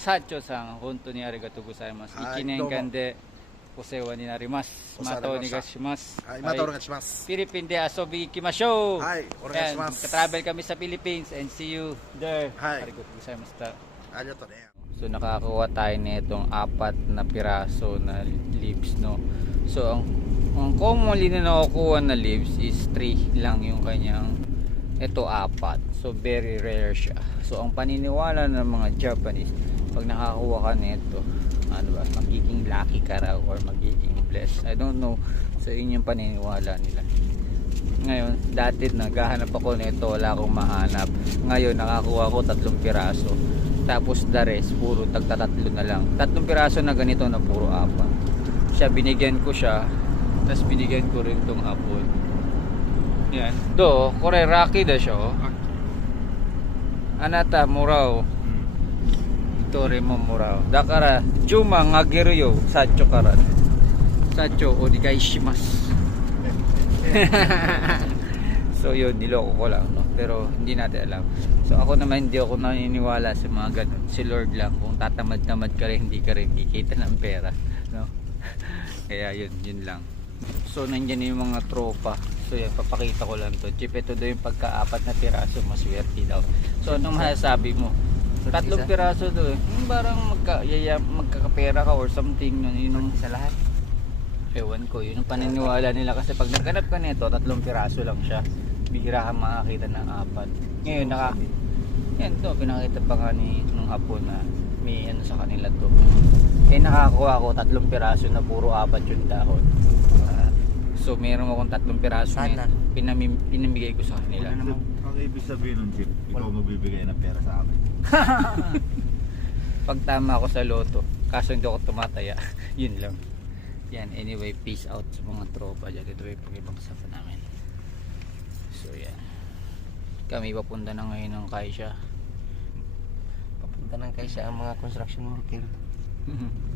サッチョさん、本当にありがとうございます。はい1年間でお世話になります。お世話またおになりました願いします。はい、またお願いします。 Philippine de Asobi Ikimashou! はい、お願いします。 Travel kami sa Philippines and see you there. はいありがとうございました。ありがとうね。 So nakakakuha tayo nitong apat na piraso na leaves no. So ang ang commonly na nakukuha na leaves is 3 lang yung kanyang ito apat. So very rare siya. So ang paniniwala ng mga Japanese pag nakakuha ka nito ano ba magiging lucky ka raw or magiging blessed. I don't know sa inyong paniniwala nila. Ngayon, dati naghahanap ako nito, wala akong mahanap. Ngayon, nakakuha ko tatlong piraso. Tapos the rest, puro tagtatatlo na lang. Tatlong piraso na ganito na puro apa. Siya, binigyan ko siya. Tapos binigyan ko rin tong apple. Yan. Do, kore raki da siya. oh. Anata, murao. Tore mo murao. Dakara, juma ngagiru yo. Sacho karan. Sacho, onigai shimasu. so yun, niloko ko lang no? pero hindi natin alam so ako naman hindi ako naniniwala sa mga ganun si Lord lang kung tatamad-tamad ka rin hindi ka rin kikita ng pera no? kaya yun, yun lang so nandyan yung mga tropa so yan, papakita ko lang to Chip, ito daw yung pagkaapat na piraso maswerte daw so anong masasabi mo tatlong piraso daw eh yung parang magka, yaya, magkakapera ka or something yun, yun ang sa lahat Ewan ko, yun ang paniniwala nila kasi pag naghanap ka nito, tatlong piraso lang siya. Bihira ka makakita ng apat. Ngayon, naka, yan to, pinakita pa nga ni nung apo na may ano sa kanila to. Kaya nakakuha ako tatlong piraso na puro apat yung dahon. Ah, so, meron akong tatlong piraso na Sana. pinamim, pinamigay ko sa kanila. Wala namang- Ang ibig sabihin ng Chip, ikaw magbibigay ng pera sa akin. Pag tama ako sa loto, kaso hindi ako tumataya, yun lang. Yan, anyway, peace out sa mga tropa dyan. Ito yung pag-ibagsapan namin. So, yan. Kami papunta na ngayon ng Kaisha. Papunta ng kaisa ang mga construction worker.